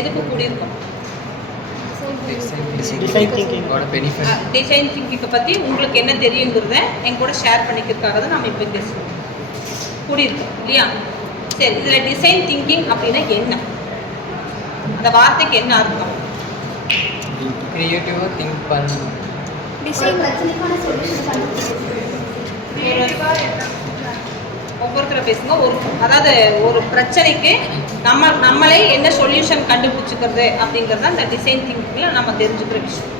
எதுக்கு கூடியிருக்கோம்? டிசைன் திங்கிங்கை பற்றி உங்களுக்கு என்ன தெரியுங்கிறத என் கூட ஷேர் பண்ணிக்கிறதுக்காக தான் நம்ம இப்போ பேசுகிறோம். கூடியிருக்கோம் இல்லையா? சரி, இதில் டிசைன் திங்கிங் அப்படின்னா என்ன? அந்த வார்த்தைக்கு என்ன அர்த்தம்? கிரியேட்டிவாக திங்க் பண்ணணும். ஒவ்வொருத்தரை பேசுங்க. அதாவது ஒரு பிரச்சனைக்கு நம்மளே என்ன சொல்யூஷன் கண்டுபிடிச்சிக்கிறது அப்படிங்கிறது அந்த டிசைன் திங்கிங்கில் நம்ம தெரிஞ்சுக்கிற விஷயம்.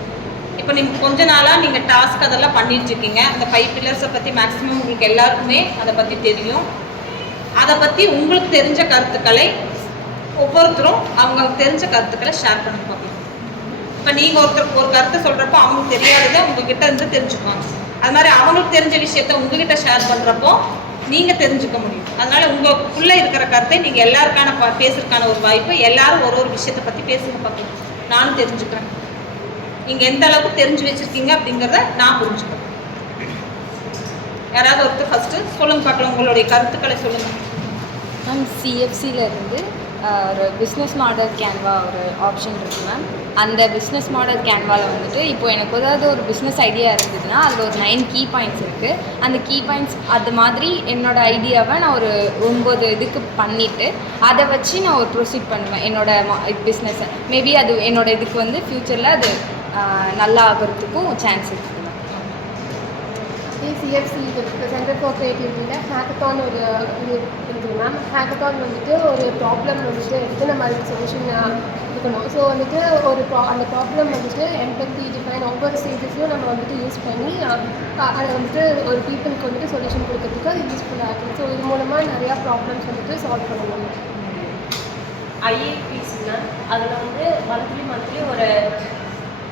இப்போ நீங்கள் கொஞ்ச நாளாக நீங்கள் டாஸ்க் அதெல்லாம் பண்ணிட்டுருக்கீங்க. அந்த 5 பில்லர்ஸை பற்றி மேக்ஸிமம் உங்களுக்கு எல்லாருக்குமே அதை பற்றி தெரியும். அதை பற்றி உங்களுக்கு தெரிஞ்ச கருத்துக்களை ஒவ்வொருத்தரும் அவங்களுக்கு தெரிஞ்ச கருத்துக்களை ஷேர் பண்ணி பார்க்கலாம். இப்போ நீங்கள் ஒரு கருத்தை சொல்கிறப்போ அவங்களுக்கு தெரியாததை உங்ககிட்ட இருந்து தெரிஞ்சுக்குவாங்க. அது மாதிரி அவங்களுக்கு தெரிஞ்ச விஷயத்த உங்ககிட்ட ஷேர் பண்ணுறப்போ நீங்கள் தெரிஞ்சுக்க முடியும். அதனால் உங்களுக்குள்ளே இருக்கிற கருத்தை நீங்கள் எல்லாருக்கான பேசுறதுக்கான ஒரு வாய்ப்பு. எல்லாரும் ஒரு விஷயத்தை பற்றி பேசுங்க பார்க்கலாம். நானும் தெரிஞ்சுக்கிறேன். நீங்கள் எந்த அளவுக்கு தெரிஞ்சு வச்சுருக்கீங்க அப்படிங்கிறத நான் புரிஞ்சுக்கிறேன். யாராவது ஒருத்தர் ஃபஸ்ட்டு சொல்லுங்கள் பார்க்கலாம், உங்களுடைய கருத்துக்களை சொல்லுங்கள். மேம், சிஎஃப்சியில் இருந்து ஒரு பிஸ்னஸ் மாடல் கேன்வா ஒரு ஆப்ஷன் இருக்குது மேம். அந்த பிஸ்னஸ் மாடல் கேன்வாவில் வந்துட்டு இப்போது எனக்கு ஏதாவது ஒரு பிஸ்னஸ் ஐடியா இருந்ததுன்னா அதில் ஒரு 9 கீ பாயிண்ட்ஸ் இருக்குது. அந்த கீ பாயிண்ட்ஸ் அது மாதிரி என்னோடய ஐடியாவை நான் ஒரு 9 இதுக்கு பண்ணிவிட்டு அதை வச்சு நான் ஒரு ப்ரொசீட் பண்ணுவேன் என்னோடய பிஸ்னஸை. மேபி அது என்னோடய இதுக்கு வந்து ஃப்யூச்சரில் அது நல்லா ஆகிறதுக்கும் சான்ஸ் இருக்குது. சிஎஃப்சி சென்டர் ஃபார் கிரியேட்டிவிட்டியில் ஹேக்கத்தான் ஒரு இது இருக்குது மேம். ஹேக்கத்தான் வந்துட்டு ஒரு ப்ராப்ளம் வந்துட்டு எடுத்து நம்ம அதுக்கு சொல்யூஷன் இருக்கணும். ஸோ வந்துட்டு அந்த ப்ராப்ளம் வந்துட்டு எம்பத்தி டிஃபைன் ஒவ்வொரு ஸ்டேஜஸ்லையும் நம்ம வந்துட்டு யூஸ் பண்ணி அதை வந்துட்டு ஒரு பீப்புளுக்கு வந்துட்டு சொல்யூஷன் கொடுக்கறதுக்கு அது யூஸ்ஃபுல்லாக இருக்குது. ஸோ இது மூலமாக நிறையா ப்ராப்ளம்ஸ் வந்துட்டு சால்வ் பண்ணணும். ஐஏபிசின்னா அதில் வந்து மந்த்லி ஒரு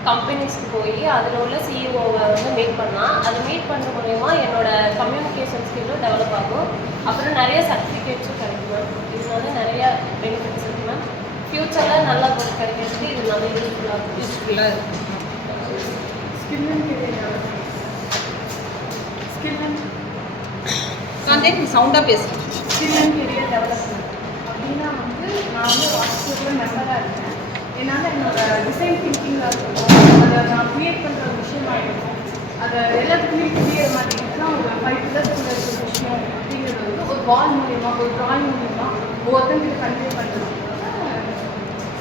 கம்பெனிஸ்க்கு போய் அதில் உள்ள சிஇஓவை வந்து மீட் பண்ணலாம். அது மீட் பண்ணுற மூலயமா என்னோடய கம்யூனிகேஷன் ஸ்கில்லும் டெவலப் ஆகும். அப்புறம் நிறைய சர்டிஃபிகேட்ஸும் கிடைக்கும் மேம். இதனால நிறையா பெனிஃபிட்ஸ் இருக்குது மேம். ஃப்யூச்சரில் நல்லா ஒர்க் கிடைக்கிறதுக்கு இது நல்லா யூஸ்ஃபுல்லாக இருக்கும். சவுண்டாக பேசுகிறேன். ஸ்கில் அண்ட் கெரியர் டெவலப்மெண்ட் அப்படின்னா வந்து நான் வந்து வாட்ஸ்அப்பில் மெம்பராக இருக்கேன். என்னால் என்னோடய டிசைன் திங்கிங்காக இருக்கும், அதை நான் க்ரியேட் பண்ணுற ஒரு விஷயமாக இருக்கும், அதை எல்லாத்துக்குமே புரியிற மாதிரி இருக்குன்னா ஒரு 5 பில்லர்ஸில் இருக்கிற விஷயம் அப்படிங்கிறது வந்து ஒரு வால் மூலிமா ஒரு ட்ராயிங் மூலிமா ஒவ்வொருத்தங்கிட்ட கன்வே பண்ணுறது.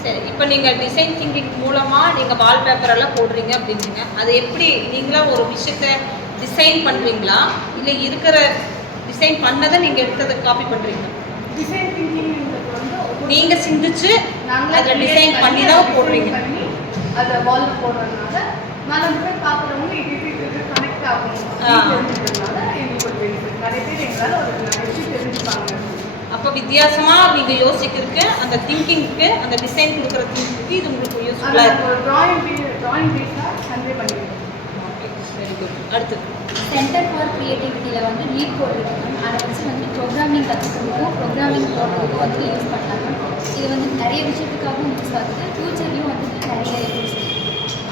சரி, இப்போ நீங்கள் டிசைன் திங்கிங் மூலமாக நீங்கள் வால்பேப்பரெல்லாம் போடுறீங்க அப்படின்னீங்க. அது எப்படி நீங்களாக ஒரு விஷயத்தை டிசைன் பண்ணுறீங்களா, இல்லை இருக்கிற டிசைன் பண்ணதை நீங்கள் எடுத்ததை காப்பி பண்ணுறீங்களா? டிசைன் திங்கிங்கிறது வந்து நீங்கள் சிந்திச்சு அதை டிசைன் பண்ணி தான் போடுறீங்க. அதை வாலில் போடுறதுனால நான் அந்த பேர் பார்க்குறவங்க இது கனெக்ட் ஆகும் தெரிஞ்சுக்கிறதுனால எங்களுக்கு ஒரு பெனிஃபிட். நிறைய பேர் எங்களால் ஒரு நிறைய விஷயம் தெரிஞ்சுப்பாங்க. அப்போ வித்தியாசமாக நீங்கள் யோசிக்கிறதுக்கு அந்த திங்கிங்க்கு அந்த டிசைன் கொடுக்குற திங்கிங்க்கு இது உங்களுக்கு யூஸ்ஃபுல்லாக இருக்கும். ஒரு ட்ராயிங் பேஸாக கன்வே பண்ணிடுவோம். Very good. அடுத்து சென்டர் ஃபார் கிரியேட்டிவிட்டியில் வந்து லீட் கோட் இருக்குது. அதை வச்சு வந்து ப்ரோக்ராமிங் கற்றுக்கிறதுக்கும் ப்ரோக்ராமிங் போடுறதுக்கும் வந்து யூஸ் பண்ணாங்க. இது வந்து நிறைய விஷயத்துக்காகவும் யூஸ் ஆகுது. ஃப்யூச்சர்லேயும் வந்து நிறைய யூஸ்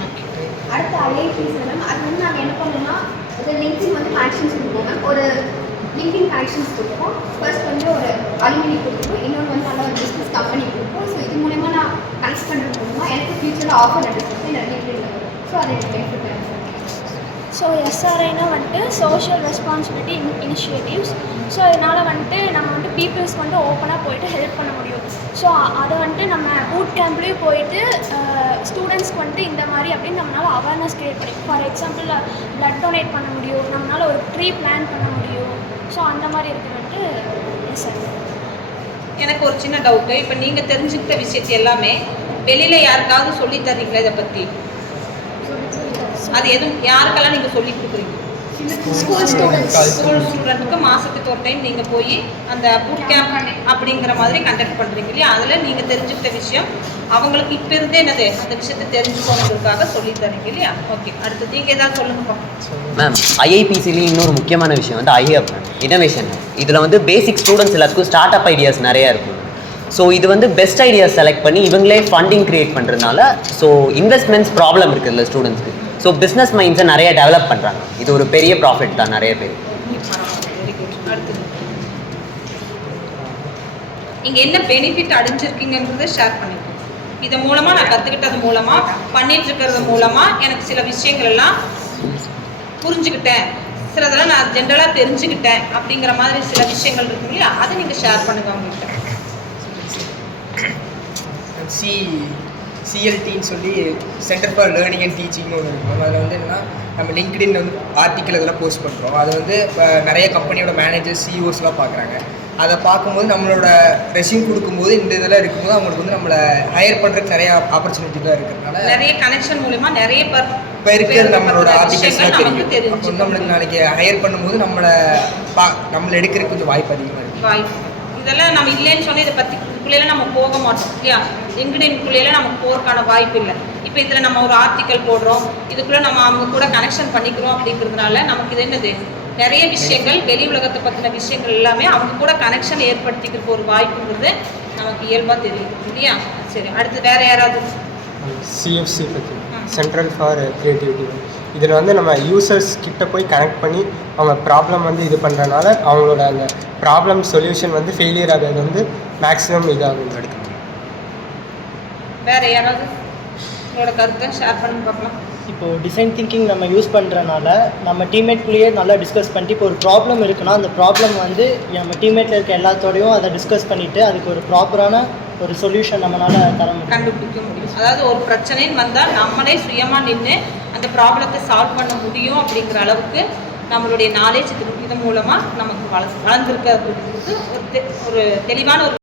ஆகுது. அடுத்த ஐஐடிஸ் மேம், அது வந்து நாங்கள் என்ன பண்ணோம்னா ஒரு லிங்க்டின் வந்து கனெக்ஷன்ஸ் கொடுப்போம் மேம். ஒரு லிங்க்டின் கனெக்ஷன்ஸ் கொடுப்போம். ஃபர்ஸ்ட் வந்து ஒரு அலுமினி கொடுப்போம், இன்னொன்று வந்து நல்ல ஒரு பிஸ்னஸ் கம்பெனி கொடுப்போம். ஸோ இது மூலயமா நான் கனெக்ட் பண்ணுறது மூலமாக எனக்கு ஃபியூச்சரில் ஆஃபர் நடக்குது இந்த லிங்க்டினில் வரும். ஸோ அது எனக்கு பெனிஃபிட் ஆகும். ஸோ எஸ்ஆர்ஐனா வந்துட்டு சோஷியல் ரெஸ்பான்சிபிலிட்டி இனிஷியேட்டிவ்ஸ். ஸோ அதனால் வந்துட்டு நம்ம வந்துட்டு பீப்புள்ஸ்க்கு வந்து ஓப்பனாக போயிட்டு ஹெல்ப் பண்ண முடியும். ஸோ அதை வந்துட்டு நம்ம பூட் கேம்ப்லேயும் போயிட்டு ஸ்டூடெண்ட்ஸ்க்கு வந்துட்டு இந்த மாதிரி அப்படின்னு நம்மளால் அவேர்னஸ் க்ரியேட் பண்ணி, ஃபார் எக்ஸாம்பிள் ப்ளட் டொனேட் பண்ண முடியும், நம்மளால் ஒரு ட்ரீ பிளான் பண்ண முடியும். ஸோ அந்த மாதிரி இருக்குது வந்துட்டு எஸ்ஆர்ஐ. எனக்கு ஒரு சின்ன டவுட்டு. இப்போ நீங்கள் தெரிஞ்சுக்கிட்ட விஷயத்தை எல்லாமே வெளியில் யாருக்காவது சொல்லி தர்றீங்களா இதை பற்றி? அது எதுவும் யாருக்கெல்லாம் நீங்கள் சொல்லி கொடுக்குறீங்க? ஸ்கூல் ஸ்டூடெண்ட்டுக்கு மாதத்துக்கு ஒரு டைம் நீங்கள் போய் அந்த பூட் கேம்ப் அப்படிங்கிற மாதிரி கண்டக்ட் பண்ணுறீங்க இல்லையா? அதில் நீங்கள் தெரிஞ்சுக்கிட்ட விஷயம் அவங்களுக்கு இப்போ இருந்தே என்னது அந்த விஷயத்தை தெரிஞ்சுக்கோங்கிறதுக்காக சொல்லி தரீங்க இல்லையா? ஓகே, அடுத்து நீங்கள் ஏதாவது சொல்லுங்கப்பா. மேம், ஐஐபிசிலையும் இன்னொரு முக்கியமான விஷயம் வந்து ஐஹப் இனோவேஷன். இதில் வந்து பேசிக் ஸ்டூடெண்ட்ஸ் எல்லாத்துக்கும் ஸ்டார்ட் அப் ஐடியாஸ் நிறையா இருக்கும். ஸோ இது வந்து பெஸ்ட் ஐடியாஸ் செலக்ட் பண்ணி இவங்களே ஃபண்டிங் க்ரியேட் பண்ணுறதுனால ஸோ இன்வெஸ்ட்மெண்ட்ஸ் ப்ராப்ளம் இருக்குதுல்ல ஸ்டூடெண்ட்ஸ்க்கு. ஸோ பிஸ்னஸ் மைண்ட்ஸை நிறைய டெவலப் பண்ணுறாங்க. இது ஒரு பெரிய ப்ராஃபிட் தான் நிறைய பேர். Very good. அடுத்து நீங்கள் என்ன பெனிஃபிட் அடைஞ்சிருக்கீங்கன்றதை ஷேர் பண்ணிக்கோங்க. இதன் மூலமாக நான் கற்றுக்கிட்டது மூலமாக பண்ணிட்டு இருக்கிறது மூலமாக எனக்கு சில விஷயங்கள் எல்லாம் புரிஞ்சுக்கிட்டேன், சிலதெல்லாம் நான் ஜென்ரலாக தெரிஞ்சுக்கிட்டேன் அப்படிங்கிற மாதிரி சில விஷயங்கள் இருக்கு இல்லையா, அதை நீங்கள் ஷேர் பண்ணுங்க அவங்ககிட்ட. சிஎல்டின்னு சொல்லி சென்டர் ஃபார் லேர்னிங் அண்ட் டீச்சிங்னு ஒன்று இருக்கும். அதில் வந்து என்னென்னா நம்ம லிங்க்டின் வந்து ஆர்டிக்கல் இதெல்லாம் போஸ்ட் பண்ணுறோம். அதை வந்து நிறைய கம்பெனியோட மேனேஜர்ஸ் சிஇஓஸ்லாம் பார்க்குறாங்க. அதை பார்க்கும்போது நம்மளோட ரெஸ்யூம் கொடுக்கும்போது இந்த இதெல்லாம் இருக்கும்போது அவங்களுக்கு வந்து நம்மளை ஹையர் பண்ணுறதுக்கு நிறைய ஆப்பர்ச்சுனிட்டி தான் இருக்கிறதுனால நிறைய கனெக்ஷன் மூலமா நிறைய பேருக்கு நம்மளோட ஆர்டிகல்ஸ்லாம் தெரியும். அப்போ நம்மளுக்கு நாளைக்கு ஹையர் பண்ணும்போது நம்மளை எடுக்கிறதுக்கு கொஞ்சம் வாய்ப்பு அதிகமாக இருக்குது. வாய்ப்பு இதெல்லாம் நம்ம இல்லைன்னு சொன்னால் இதை பற்றி இதுக்குள்ளேலாம் நம்ம போக மாட்டோம் இல்லையா, லிங்க்டின்குள்ளேலாம் நமக்கு போகிறதுக்கான வாய்ப்பு இல்லை. இப்போ இதில் நம்ம ஒரு ஆர்டிக்கல் போடுறோம், இதுக்குள்ளே நம்ம அவங்க கூட கனெக்ஷன் பண்ணிக்கிறோம் அப்படிங்கிறதுனால நமக்கு இது என்னது, நிறைய விஷயங்கள் வெளி உலகத்தை பற்றின விஷயங்கள் எல்லாமே அவங்க கூட கனெக்ஷன் ஏற்படுத்திக்கிறதுக்கு ஒரு வாய்ப்புங்கிறது நமக்கு இயல்பாக தெரியும் இல்லையா. சரி, அடுத்து வேறு யாராவது? சிஎஃப்சி பற்றி சென்ட்ரல் ஃபார் கிரியேட்டிவிட்டி. இதில் வந்து நம்ம யூசர்ஸ் கிட்ட போய் கனெக்ட் பண்ணி அவங்க ப்ராப்ளம் வந்து இது பண்ணுறதுனால அவங்களோட அந்த ப்ராப்ளம் சொல்யூஷன் வந்து ஃபெயிலியர் ஆகிறது வந்து மேக்ஸிமம் இதாகும். எடுக்க முடியும். வேறு யாராவது உங்களோட கருத்தை ஷேர் பண்ணி பார்க்கலாம். இப்போது டிசைன் திங்கிங் நம்ம யூஸ் பண்ணுறனால நம்ம டீம்மேட்குள்ளேயே நல்லா டிஸ்கஸ் பண்ணிட்டு இப்போ ஒரு ப்ராப்ளம் இருக்குன்னா அந்த ப்ராப்ளம் வந்து நம்ம டீம்மேட்டில் இருக்க எல்லாத்தோடையும் அதை டிஸ்கஸ் பண்ணிவிட்டு அதுக்கு ஒரு ப்ராப்பரான ஒரு சொல்யூஷன் நம்மளால் தர முடியும், கண்டுபிடிக்க முடியும். அதாவது ஒரு பிரச்சனைன்னு வந்தால் நம்மளே சுயமாக நின்று அந்த ப்ராப்ளத்தை சால்வ் பண்ண முடியும் அப்படிங்கிற அளவுக்கு நம்மளுடைய நாலேஜ் இது மூலமாக நமக்கு வளர்ந்துருக்க ஒரு தெளிவான ஒரு